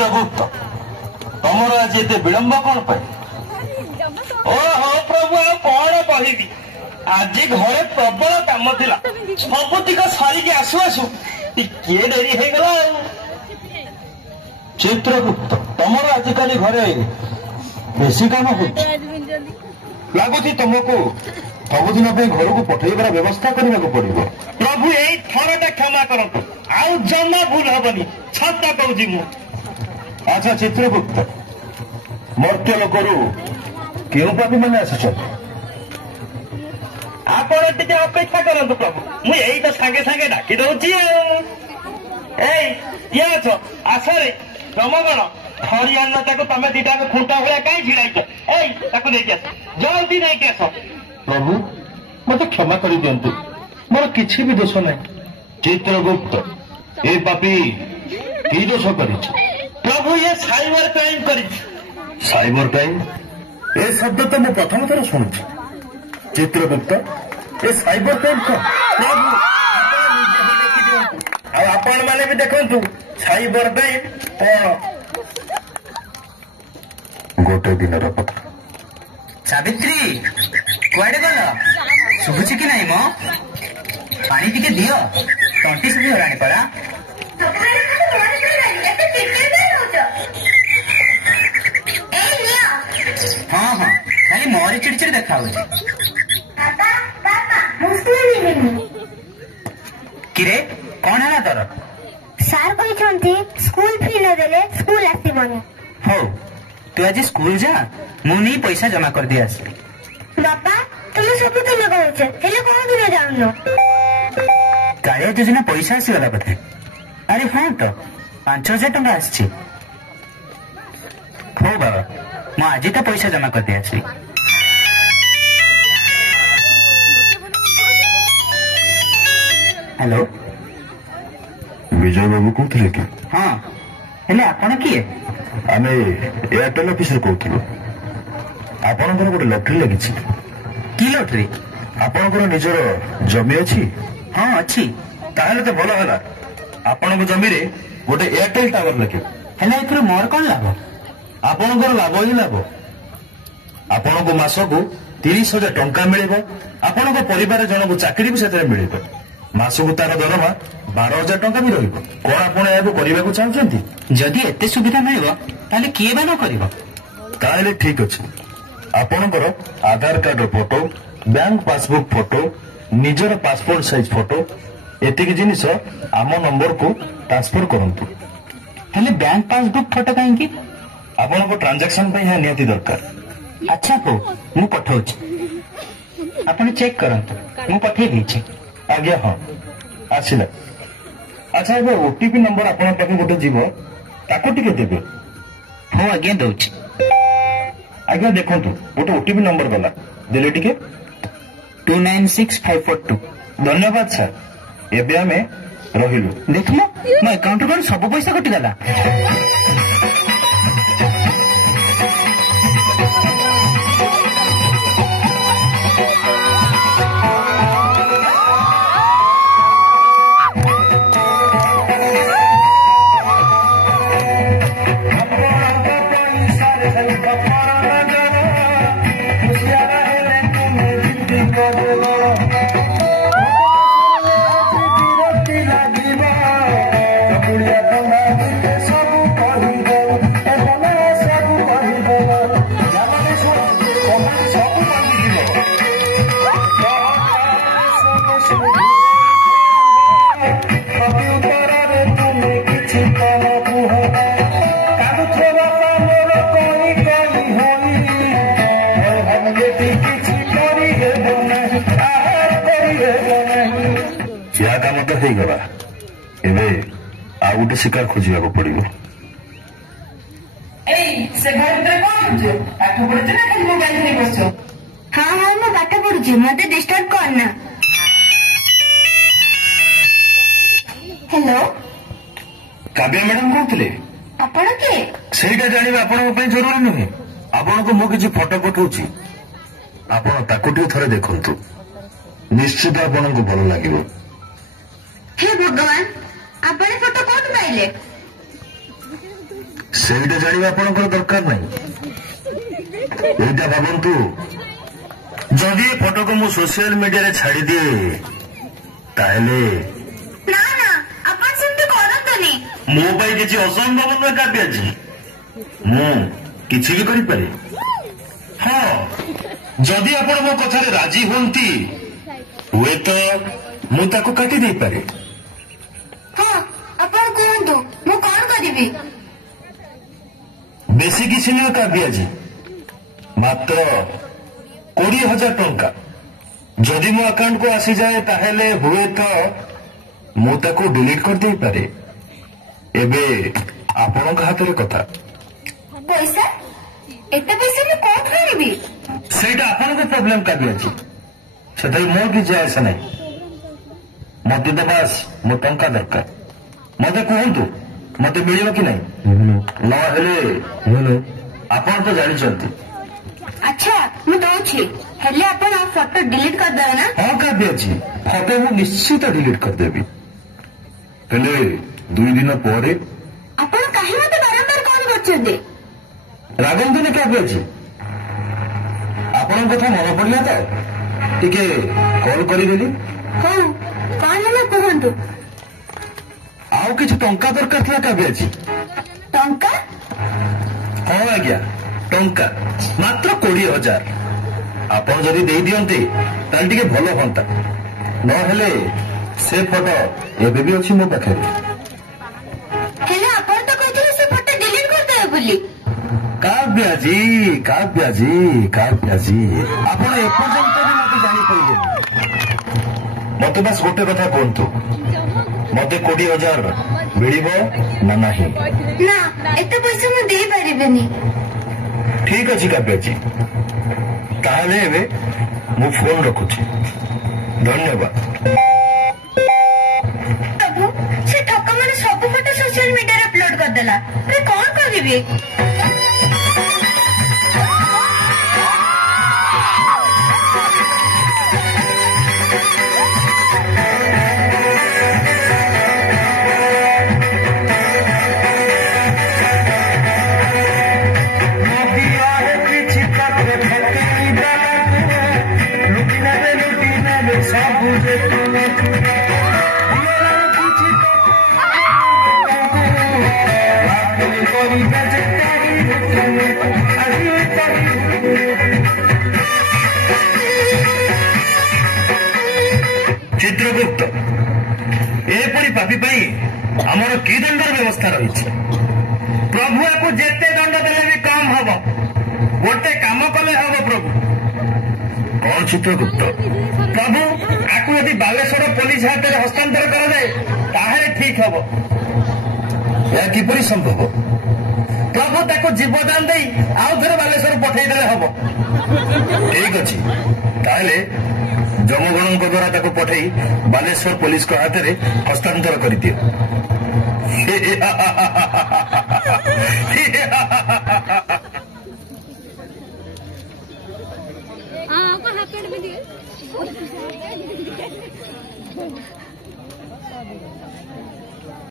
ଚିତ୍ରଗୁପ୍ତ ତମର ଆଜି ଏତେ ବିଳମ୍ବ କଣ ପାଇଁ? ଓହୋ ପ୍ରଭୁ ଆଉ କଣ କହିବି, ଆଜି ଘରେ ପ୍ରବଳ କାମ ଥିଲା, ସବୁତିକ ସାରିକି ଆସୁ ଆସୁ ଟିକିଏ ଡେରି ହେଇଗଲା ଆଉ। ଚିତ୍ରଗୁପ୍ତ ତମର ଆଜିକାଲି ଘରେ ବେଶୀ କାମ ହଉଛି, ଲାଗୁଛି ତମକୁ ସବୁଦିନ ପାଇଁ ଘରକୁ ପଠେଇବାର ବ୍ୟବସ୍ଥା କରିବାକୁ ପଡିବ। ପ୍ରଭୁ ଏଇ ଥରଟା କ୍ଷମା କରନ୍ତୁ, ଆଉ ଜମା ଭୁଲ ହବନି, ସତ କହୁଛି ମୁଁ। ଆଚ୍ଛା ଚିତ୍ରଗୁପ୍ତ, ମର୍ତ୍ତ୍ୟ ଲୋକରୁ କେଉଁ ପାପୀମାନେ ଆସିଛନ୍ତି? ଆପଣ ଟିକେ ଅପେକ୍ଷା କରନ୍ତୁ ପ୍ରଭୁ, ମୁଁ ଏଇ ତ ସାଙ୍ଗେ ସାଙ୍ଗେ ଡାକି ଦଉଛି ଆଉ। ଏଇ କିଏ ଅଛ, ଆସରେ ଜମଗଣ ହରିଆଣ ତାକୁ ତମେ ଦିଟା ଖୁଣ୍ଟ ଭଳିଆ କାହିଁ ଛିଡାଇଛ? ଏଇ ତାକୁ ନେଇକି ଆସ, ଜଲ୍ଦି ନେଇକି ଆସ। ପ୍ରଭୁ ମତେ କ୍ଷମା କରିଦିଅନ୍ତୁ, ମୋର କିଛି ବି ଦୋଷ ନାହିଁ। ଚିତ୍ରଗୁପ୍ତ ଏ ପାପୀ କି ଦୋଷ କରିଛି? ପ୍ରଭୁ ଇଏ ସାଇବର କ୍ରାଇମ କରିଛି। Cyber crime? ଏ ଶବ୍ଦ ତ ମୁଁ ପ୍ରଥମ ଥର ଶୁଣୁଛି। ଚିତ୍ରଗୁପ୍ତ ଏ ସାଇବର କ୍ରାଇମ କଣ? ପ୍ରଭୁ ଆପଣ ନିଜେ ବି ଦେଖିଦିଅନ୍ତୁ, ଆଉ ଆପଣ ମାନେ ବି ଦେଖନ୍ତୁ ସାଇବର କ୍ରାଇମ କଣ। ଗୋଟେ ଦିନର କଥା। ସାବିତ୍ରୀ କୁଆଡେ ଗଲ? ଶୁଭୁଛି କି ନାଇଁ ମ? ପାଣି ଟିକେ ଦିଅ, ତଣ୍ଟି ଶୁଭି ଗଲାଣି ପରା। ହଁ ହଁ, ଖାଲି ମୋରି ଚିଡିଚିଡି ଦେଖା ହଉଛି। କିରେ କଣ ହେଲା ତୋର? ସାର୍ କହିଛନ୍ତି ସ୍କୁଲ ଫି ନଦେଲେ ସ୍କୁଲ ଆସିବନି। ହଉ ତୁ ଆଜି ସ୍କୁଲ ଯା, ମୁଁ ନେଇ ପଇସା ଜମା କରିଦେଇ ଆସିବି। ବାପା ତୁମେ ସବୁଦିନ କହୁଛ, ହେଲେ କୋଉ ଦିନ ଯାଉନ? କାଳିଆ ଯୋଜନା ପଇସା ଆସିଗଲା ବୋଧେ? ଆରେ ହଁ ତ, 5,000 ଟଙ୍କା ଆସିଛି। ହଉ ବାବା, ମୁଁ ଆଜି ତ ପଇସା ଜମା କରିଦେଇ ଆସିବି। ହ୍ୟାଲୋ, ବିଜୟ ବାବୁ କହୁଥିଲେ କି? ହଁ, ହେଲେ ଆପଣ କିଏ? ଆମେ ଏୟାରଟେଲ ଅଫିସରୁ କହୁଥିଲୁ। ଆପଣଙ୍କର ଗୋଟେ ଲଟେରୀ ଲାଗିଛି। କି ଲଟେରୀ? ଆପଣଙ୍କର ନିଜର ଜମି ଅଛି? ହଁ ଅଛି। ତାହେଲେ ତ ଭଲ ହେଲା, ଆପଣଙ୍କ ଜମିରେ ଗୋଟେ ଏୟାରଟେଲ ଟାୱାର ଲାଗିବ। ହେଲେ ଏଥିରୁ ମୋର କଣ ଲାଭ? ଆପଣଙ୍କର ଲାଭ ହିଁ ଲାଭ। ଆପଣଙ୍କୁ ମାସକୁ 30,000 ଟଙ୍କା ମିଳିବ। ଆପଣଙ୍କ ପରିବାର ଜଣକୁ ଚାକିରି ବି ସେଥିରେ ମିଳିବ। ମାସକୁ ତାର ଦରମା 12,000 ଟଙ୍କା ବି ରହିବ। କଣ ଆପଣ ଏହାକୁ କରିବାକୁ ଚାହୁଁଛନ୍ତି? ଯଦି ଏତେ ସୁବିଧା ମିଳିବ ତାହେଲେ କିଏ ବା ନ କରିବ? ତାହେଲେ ଠିକ ଅଛି, ଆପଣଙ୍କର ଆଧାର କାର୍ଡର ଫଟୋ, ବ୍ୟାଙ୍କ ପାସବୁକ୍ ଫଟୋ, ନିଜର ପାସପୋର୍ଟ ସାଇଜ ଫଟୋ, ଏତିକି ଜିନିଷ ଆମ ନମ୍ବରକୁ ଟ୍ରାନ୍ସଫର କରନ୍ତୁ। ହେଲେ ବ୍ୟାଙ୍କ ପାସବୁକ୍ ଫଟୋ କାହିଁକି? ଆପଣଙ୍କ ଟ୍ରାଞ୍ଜାକ୍ସନ ପାଇଁ ଏହା ନିହାତି ଦରକାର। ଆଚ୍ଛା ହଉ, ମୁଁ ପଠଉଛି, ଆପଣ ଚେକ୍ କରନ୍ତୁ। ମୁଁ ପଠେଇ ଦେଇଛି। ଆଜ୍ଞା ହଁ, ଆସିଲା। ଆଚ୍ଛା, ଏବେ ଓଟିପି ନମ୍ବର ଆପଣଙ୍କ ପାଖେ ଗୋଟେ ଯିବ, ତାକୁ ଟିକେ ଦେବେ। ହଉ ଆଜ୍ଞା ଦଉଛି। ଆଜ୍ଞା ଦେଖନ୍ତୁ, ଗୋଟେ ଓଟିପି ନମ୍ବର ଗଲା, ଦେଲେ ଟିକେ। 296542। ଧନ୍ୟବାଦ ସାର୍, ଏବେ ଆମେ ରହିଲୁ। ଦେଖିଲ, ମୋ ଆକାଉଣ୍ଟରୁ କଣ ସବୁ ପଇସା କଟିଗଲା? କାମ ତ ହେଇଗଲା, ଏବେ ଆଉ ଗୋଟେ ଶିକାର ଖୋଜିବାକୁ ପଡିବ। ଏଇ ସେ ଘର ଭିତରେ କଣ କରୁଛୁ? ପାଠ ପଢୁଛୁ ନା ଖାଲି ମୋବାଇଲ ଧରି ବସଛୁ? ହଁ ହଁ ମୁଁ ପାଠ ପଢୁଛି, ମତେ ଡିଷ୍ଟର୍ବ କରନା। ହ୍ୟାଲୋ, କାବ୍ୟା ମ୍ୟାଡାମ କହୁଥିଲେ? ଆପଣ କିଏ? ସେଇଟା ଜାଣିବା ଆପଣଙ୍କ ପାଇଁ ଜରୁରୀ ନୁହେଁ। ଆପଣଙ୍କୁ ମୁଁ କିଛି ଫଟୋ ପଠଉଛି, ଆପଣ ତାକୁ ଟିକେ ଥରେ ଦେଖନ୍ତୁ, ନିଶ୍ଚିତ ଆପଣଙ୍କୁ ଭଲ ଲାଗିବ। ହେ ଭଗବାନ, ଆପଣ ଫଟୋ କୋଉଠୁ ପାଇଲେ? ସେଇଟା ଜାଣିବା ଆପଣଙ୍କର ଦରକାର ନାହିଁ। ଏଇଟା ଭାବନ୍ତୁ, ଯଦି ଏ ଫଟୋକୁ ମୁଁ ସୋସିଆଲ ମିଡିଆରେ ଛାଡ଼ିଦିଏ ତାହେଲେ ନା ନା ଆପଣ ସେମିତି କରନ୍ତୁନି। ମୋ ପାଇଁ କିଛି ଅସମ୍ଭବ ନୁହେଁ କାବ୍ୟ ଅଛି। ମୁଁ କିଛି ବି କରିପାରେ। ହଁ, ଯଦି ଆପଣ ମୋ କଥାରେ ରାଜି ହୁଅନ୍ତି ହୁଏତ ମୁଁ ତାକୁ କାଟି ଦେଇପାରେ। ହଁ ଆପଣ କୁହନ୍ତୁ ମୁଁ କଣ କରିବି? ବେଶୀ କିଛି ନୁହେଁ କାବ୍ୟାଜୀ, ମାତ୍ର 20,000 ଟଙ୍କା। ଯଦି ମୋ ଆକାଉଣ୍ଟକୁ ଆସିଯାଏ ତାହେଲେ ହୁଏତ ମୁଁ ତାକୁ ଡିଲିଟ୍ କରିଦେଇପାରେ। ଏବେ ଆପଣଙ୍କ ହାତରେ କଥା। ପଇସା? ଏତେ ପଇସା ମୁଁ କୋଉଠୁ ଆଣିବି? ସେଇଟା ଆପଣଙ୍କ ପ୍ରୋବ୍ଲେମ କାବ୍ୟାଜୀ, ସେଥିରେ ମୋର କିଛି ଆଶା ନାହିଁ। ମତେ ତ ବାସ୍ ମୋ ଟଙ୍କା ଦରକାର। ମତେ କୁହନ୍ତୁ ମତେ ମିଳିବ କି ନାହିଁ? ନହେଲେ ଆପଣ ତ ଜାଣିଛନ୍ତି। ଆଚ୍ଛା ମୁଁ ଦଉଛି, ହେଲେ ଆପଣ ଫଟୋ ଡିଲିଟ୍ କରିଦେବେ ନା? ହଁ କାବ୍ୟାଜୀ, ଫଟୋ ମୁଁ ନିଶ୍ଚିତ ଡିଲିଟ୍ କରିଦେବି, ହେଲେ 2 ଦିନ ପରେ। ଆପଣ କାହିଁ ମତେ ବାରମ୍ବାର କଲ୍ କରୁଛନ୍ତି? ରାଗନ୍ତୁନି କାବ୍ୟାଜୀ, ଆପଣଙ୍କ କଥା ମନେ ପଡ଼ିଲା ତ ଟିକେ କଲ୍ କରିଦେଲି। ହଉ କଣ ହେଲା କୁହନ୍ତୁ। ଆଉ କିଛି ଟଙ୍କା ଦରକାର ଥିଲା କାବ୍ୟାଜୀ। ଟଙ୍କା? ହଁ ଆଜ୍ଞା, ଟଙ୍କା ମାତ୍ର 20,000। ଆପଣ ଯଦି ଦେଇଦିଅନ୍ତେ ତାହେଲେ ଟିକେ ଭଲ ହୁଅନ୍ତା। ନହେଲେ ସେ ଫଟୋ ଏବେ ବି ଅଛି ମୋ ପାଖରେ। ହେଲେ ଆପଣ ତ କହିଥିଲେ ସେ ଫଟୋ ଡିଲିଟ୍ କରିଦେବେ ବୋଲି। କାବ୍ୟାଜୀ କାବ୍ୟାଜୀ କାବ୍ୟାଜୀ, ଆପଣ ଏପର୍ଯ୍ୟନ୍ତ ବି ମତେ ଜାଣିପାରିଲେନି। ମତେ ବାସ୍ ଗୋଟେ କଥା କୁହନ୍ତୁ, ମତେ 20,000 ମିଳିବ ନା ନାହିଁ? ନା ଏତେ ପଇସା ମୁଁ ଦେଇପାରିବିନି। ଠିକ ଅଛି କାବ୍ୟାଜୀ, ତାହେଲେ ଏବେ ମୁଁ ଫୋନ ରଖୁଛି। ଧନ୍ୟବାଦ। ପ୍ରଭୁ, ସେ ଠକ ମାନେ ସବୁ ଫଟୋ ସୋସିଆଲ ମିଡିଆରେ ଅପଲୋଡ କରିଦେଲା। ମୁଁ କଣ କରିବି? ଚିତ୍ରଗୁପ୍ତ, ଏପରି ପାପୀ ପାଇଁ ଆମର କି ଦଣ୍ଡର ବ୍ୟବସ୍ଥା ରହିଛି? ପ୍ରଭୁ ୟାକୁ ଯେତେ ଦଣ୍ଡ ଦେଲେ ବି କମ ହବ। ଗୋଟେ କାମ କଲେ ହବ ପ୍ରଭୁ। କଣ ଚିତ୍ରଗୁପ୍ତ? ପ୍ରଭୁ ଆକୁ ଯଦି ବାଲେଶ୍ୱର ପୋଲିସ ହାତରେ ହସ୍ତାନ୍ତର କରାଯାଏ ତାହେଲେ ଠିକ ହବ। ଏହା କିପରି ସମ୍ଭବ? ପ୍ରଭୁ ତାକୁ ଜୀବଦାନ ଦେଇ ଆଉ ଥରେ ବାଲେଶ୍ୱର ପଠେଇଦେଲେ ହବ। ଠିକ ଅଛି, ତାହେଲେ ଜମଗଣଙ୍କ ଦ୍ୱାରା ତାକୁ ପଠେଇ ବାଲେଶ୍ୱର ପୋଲିସଙ୍କ ହାତରେ ହସ୍ତାନ୍ତର କରିଦିଅ। हाँ